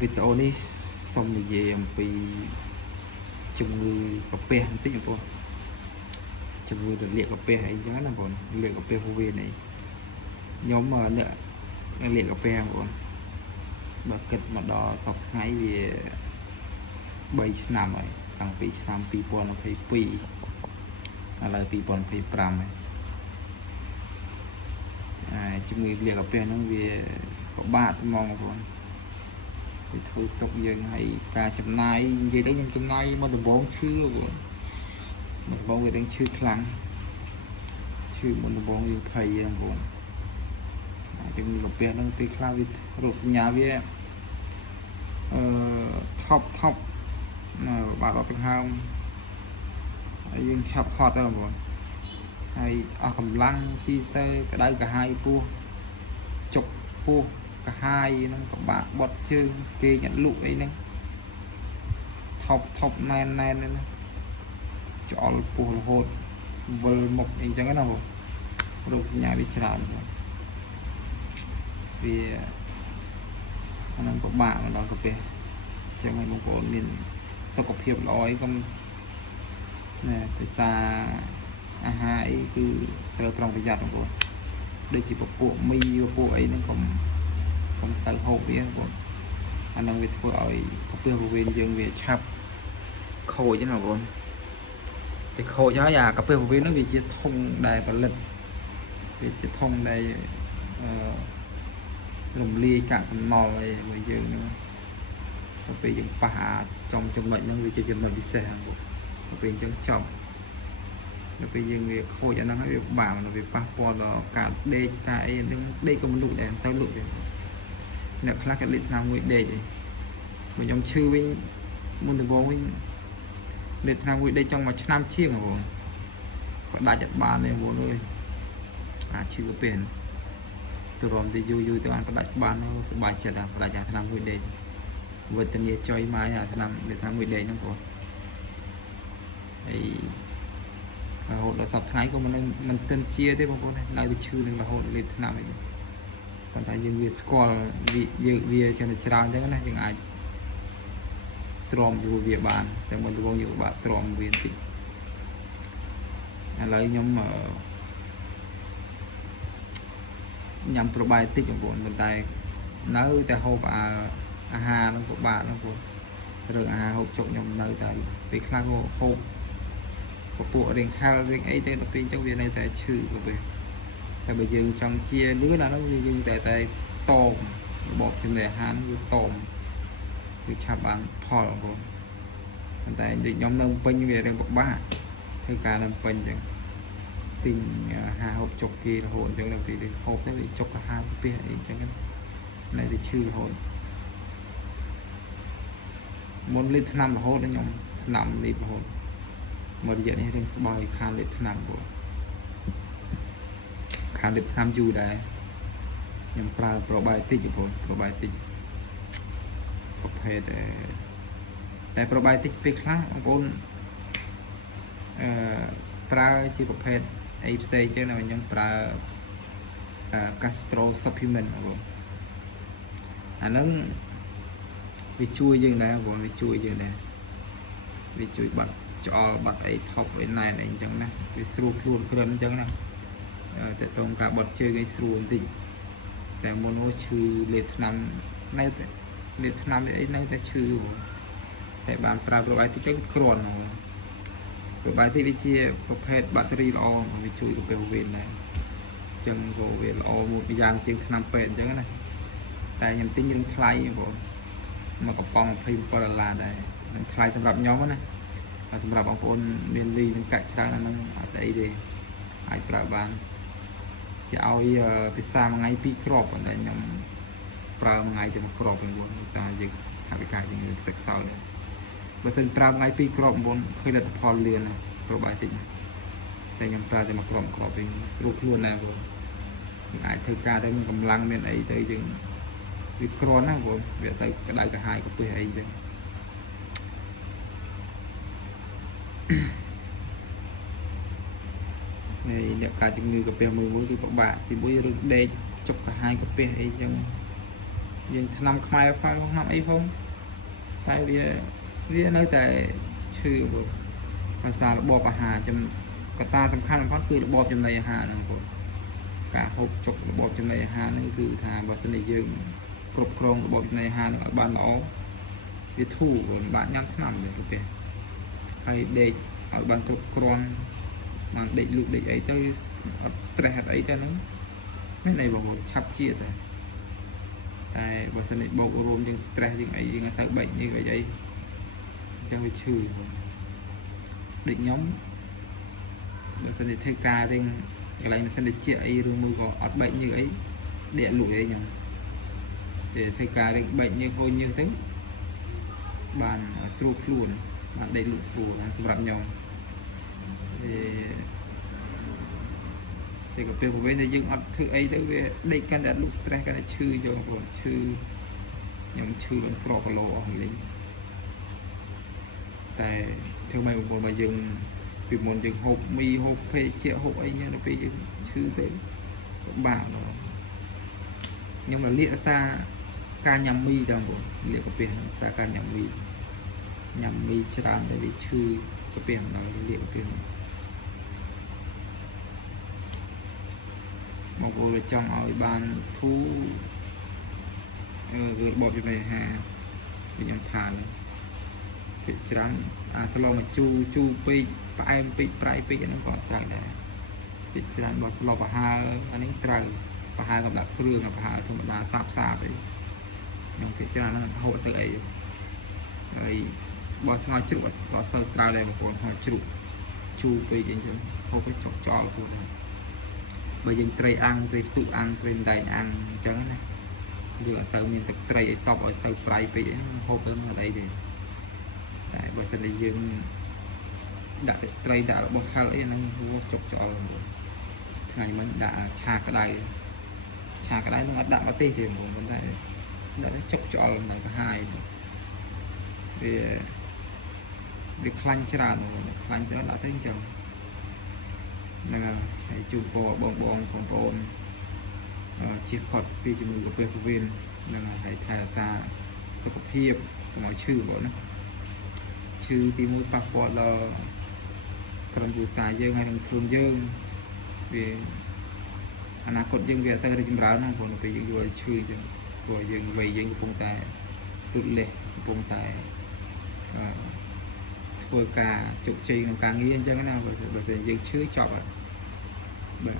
វីដេអូនេះសូមនិយាយអំពីជំងឺកាពះបន្តិចបងជំងឺរលាកកាពះអីចឹងណាបងរលាកកាពះពោះវៀនអីខ្ញុំអ្នករលាកកាពះបងបើគិតមកដល់សប្តាហ៍ថ្ងៃវា3ឆ្នាំហើយតាំងពីឆ្នាំ2022ឥឡូវ2025ហើយជំងឺរលាកកាពះហ្នឹងវាពិបាកថ្មងបងវាធ្វើទុកយើងហើយការចំណាយនិយាយទៅខ្ញុំចំណាយមកដំបងឈឺបងដំបងវាដឹងឈឺខ្លាំងឈឺមុនដំបងយើងភ័យហ្នឹងបងជំងឺកាពះហ្នឹងពេលខ្លះវារោគសញ្ញាវាថប់បាទអត់ទាំងហើមហើយយើងឆាប់ហត់ហើយបងហើយអស់កម្លាំងស៊ីសើក្តៅកាហាយពោះចុកពោះកាហាយហ្នឹងពិបាកបត់ជើងគេញ៉ាត់លក់អីហ្នឹងថប់ណែនហ្នឹងច្អល់ពោះរហូតវិលមុខអីចឹងណាបងរោគសញ្ញាវាច្រើនបងវាអាហ្នឹងពិបាកមកដល់កាពះចឹងឲ្យបងប្អូនមានសុខភាពល្អអីកុំណែភាសាអាហារអីគឺត្រូវប្រុងប្រយ័ត្នបងប្អូនដូចជាពពួកមីពពួកអីហ្នឹងកុំសូវហូបវាបងអាហ្នឹងវាធ្វើឲ្យកាពះពោះវៀនយើងវាឆាប់ខូចណាបងតែខូចហើយអាកាពះពោះវៀនហ្នឹងវាជាធុងដែលផលិតវាជាធុងដែលរំលាយកាកសំណល់អីរបស់យើងហ្នឹងពេលយើងប៉ះអាចចំចំណុចហ្នឹងវាជាចំណុចពិសេសបងពេលអញ្ចឹងចប់ដល់ពេលយើងវាខូចអាហ្នឹងហើយវាបាក់វាប៉ះពាល់ដល់ការដេកការអីហ្នឹងដេកក៏មិនលក់ដែរមិនសូវលក់ទេអ្នកខ្លះគេលេបថ្នាំមួយដេកអីបើខ្ញុំឈឺវិញមុនដំបូងវិញលេបថ្នាំមួយដេកចង់មួយឆ្នាំជាងបងក៏ដាច់អត់បានទេបងអើយអាចឈឺកាពះទៅរំទៅយូរទៅបានផ្ដាច់បានសុបាយចិត្តដែរផ្ដាច់អាថ្នាំមួយដេកវេទនាចុយមកអាថ្នាំមួយដេកហ្នឹងបងហើយរហូតដល់សប្តាហ៍ថ្ងៃក៏មិនទិនជាទេបងប្អូននៅតែឈឺនឹងរហូតលេបថ្នាំអីប៉ុន្តែយើងវាស្គាល់វាចំណេះច្រើនអញ្ចឹងណាយើងអាចទ្រាំយូរវាបានតែមុនដំបូងយើងពិបាកទ្រាំវាបន្តិចឥឡូវខ្ញុំញ៉ាំប្រូបាយតិចបងប្អូនប៉ុន្តែនៅតែហូបអាហារហ្នឹងពិបាកហ្នឹងបងរឿងអាហារហូបចុកខ្ញុំនៅតែពេលខ្លះក៏ហូបពពួករៀងហាល់រៀងអីទៅដល់ពេលអញ្ចឹងវានៅតែឈឺក៏ពេលតែបើយើងចង់ជាលឿនអានោះយើងតែតមរបបចំណីអាហារវាតមគឺឆាប់បានផលបងប៉ុន្តែដូចខ្ញុំនៅពេញវារឿងពិបាកធ្វើការនៅពេញអញ្ចឹងទិញអាហារហូបចុកគេរហូតអញ្ចឹងដល់ពេលហូបទៅវាចុកអាហារកាពះអីអញ្ចឹងនៅតែឈឺរហូតមុនលេបថ្នាំរហូតខ្ញុំថ្នាំលេបរហូតមករយៈនេះរឿងស្បើយខានលេបថ្នាំបងខានលេបថ្នាំយូរដែរខ្ញុំប្រើប្រូបាយតិចបងប្រូបាយតិចប្រភេទតែប្រូបាយតិចពេលខ្លះបងប្អូនប្រើជាប្រភេទអីផ្សេងទៀតណាខ្ញុំប្រើCastro supplement បងអាហ្នឹងវាជួយយើងដែរបងវាជួយយើងដែរវាជួយបាត់ច្អល់បាត់អីថប់អីណែនអីអញ្ចឹងណាវាស្រួលខ្លួនគ្រិនអញ្ចឹងណាតែតោងការបត់ជើងឲ្យស្រួលបន្តិចតែមុននោះឈឺលេបថ្នាំនៅតែលេបថ្នាំអីនៅតែឈឺបងតែបានប្រើប្រូបាយតិចទៅគ្រាន់ហ្មងប្រូបាយតិចវាជាប្រភេទបាក់តេរីល្អវាជួយកាពះពោះវៀនដែរអញ្ចឹងក៏វាល្អមួយយ៉ាងជាងថ្នាំពេទ្យអញ្ចឹងណាតែខ្ញុំទិញរឿងថ្លៃបងមកកំប៉ុង$27ដែរនឹងថ្លៃសម្រាប់ខ្ញុំណាសម្រាប់បងប្អូនមានលីនឹងកាក់ច្រើនអាហ្នឹងអត់អីទេអាចប្រើបានគេឲ្យភាសាមួយថ្ងៃ2គ្រាប់ប៉ុន្តែខ្ញុំប្រើមួយថ្ងៃតែ1គ្រាប់9ភាសាយើងថាវិការយើងសិក្សាដែរបើសិនប្រើមួយថ្ងៃ2គ្រាប់9ឃើញលទ្ធផលលឿនណាប្រូបាយតិចតែខ្ញុំប្រើតែ1គ្រាប់វិញស្រួលខ្លួនណាស់បងយើងអាចធ្វើការទៅមានកម្លាំងមានអីទៅយើងវាគ្រាន់ណាបងវាអត់សូវក្តៅកាហាយកាពះអីចឹងនេះអ្នកការជំងឺកាពះមួយគឺពិបាកទី1រឿងដេកចុកកាហាយកាពះអីចឹង យើងថ្នាំខ្មែរផងថ្នាំអីផងតែវានៅតែឈឺបងភាសារបបអាហារកត្តាសំខាន់បំផុតគឺរបបចំណីអាហារហ្នឹងបងការហូបចុករបបចំណីអាហារហ្នឹងគឺថាបើសិនជាយើងគ្រប់គ្រងរបបចំណីអាហារហ្នឹងឲ្យបានល្អវាធូរបងបាក់ញ៉ាំថ្នាំទៅពេលហើយដេកឲ្យបានគ្រប់គ្រាន់បានដេកលូកដេកអីទៅអត់ stress អត់អីទៅហ្នឹងមានអីបងឆាប់ជាតែបើសិនជាបោករួមយើង stress យើងអីយើងអត់សូវបែកនេះអីអញ្ចឹងវាឈឺដូចខ្ញុំបើសិនជាធ្វើការរៀងកន្លែងមិនសិនជាអីឬមួយក៏អត់បែកញើសអីដេកលួចអីខ្ញុំពេលធ្វើការរៀងបែកញើសហូរញើសទៅបានស្រួលខ្លួនបានដេកលក់ស្រួលសម្រាប់ខ្ញុំតែក៏ពេលប្រវេណដែលយើងអត់ធ្វើអីទៅវាដេកកាន់តែអត់លក់ stress កាន់តែឈឺចូលបងឈឺខ្ញុំឈឺឡើងស្រកគីឡូអស់លេងតែធ្វើម៉េចបងប្អូនបើយើងពីមុនយើងហូបមីហូបភេសជ្ជៈហូបអីយ៉ាងដល់ពេលយើងឈឺទៅពិបាកខ្ញុំរលាកសារការញ៉ាំមីដល់បងលាកកាពះនឹងសារការញ៉ាំមីច្រើនតែវាឈឺកាពះដល់លាកកាពះបងប្អូនចង់ឲ្យបានធូរគឺរបបចំណីអាហារខ្ញុំថាពេកច្រើនស្លមកជូរពេកផ្អែមពេកប្រៃពេកអាហ្នឹងក៏ត្រូវដែរពេកច្រើនបើស្លប្រហើអានេះត្រូវប្រហើកំដាក់គ្រឿងប្រហើធម្មតាសាបអីខ្ញុំពេកច្រើនហ្នឹងហូបស្អីអីហើយបើស្ងោរជ្រូកក៏សូវត្រូវដែរបងប្អូនស្ងោរជ្រូកជូរពេកអីចឹងហូបឲ្យចុកចោលខ្លួនបើយើងត្រីអាំងត្រីផ្ទុកអាំងត្រីដែកអាំងអញ្ចឹងណាយើងអត់សូវមានទឹកត្រីឲ្យតប់ឲ្យសូវប្រៃពេកហូបទៅអត់អីទេតែបើសិនជាយើងដាក់ទឹកត្រីដាក់របស់ហឹលអីហ្នឹងវាចុកចោលថ្ងៃមិញដាក់ឆាក្តៅនឹងអត់ដាក់ម្ទេសទេបងប៉ុន្តែដាក់ចុកចោលនៅកាហាយវាខ្លាញ់ច្រើនដាក់ទៅអញ្ចឹងហ្នឹងហើយជូនពរបងប្អូនជៀសផុតពីជំងឺកាពះពោះវៀនហ្នឹងហើយថែរក្សាសុខភាពកុំឲ្យឈឺបងណាឈឺទី1ប៉ះពាល់ដល់ក្រុមគ្រួសារយើងហើយនឹងខ្លួនយើងវាអនាគតយើងវាអត់សូវរីកចម្រើនណាព្រោះពេលយើងយល់ឈឺអញ្ចឹងព្រោះយើងវ័យយើងកំពុងតែរត់លេះកំពុងតែធ្វើការជោគជ័យក្នុងការងារអញ្ចឹងណាបើសិនយើងឈឺចប់ហើយបាទ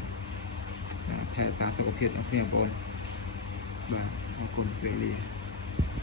ថែរក្សាសុខភាពរបស់គ្នាបងប្អូនបាទអរគុណជ្រាបលា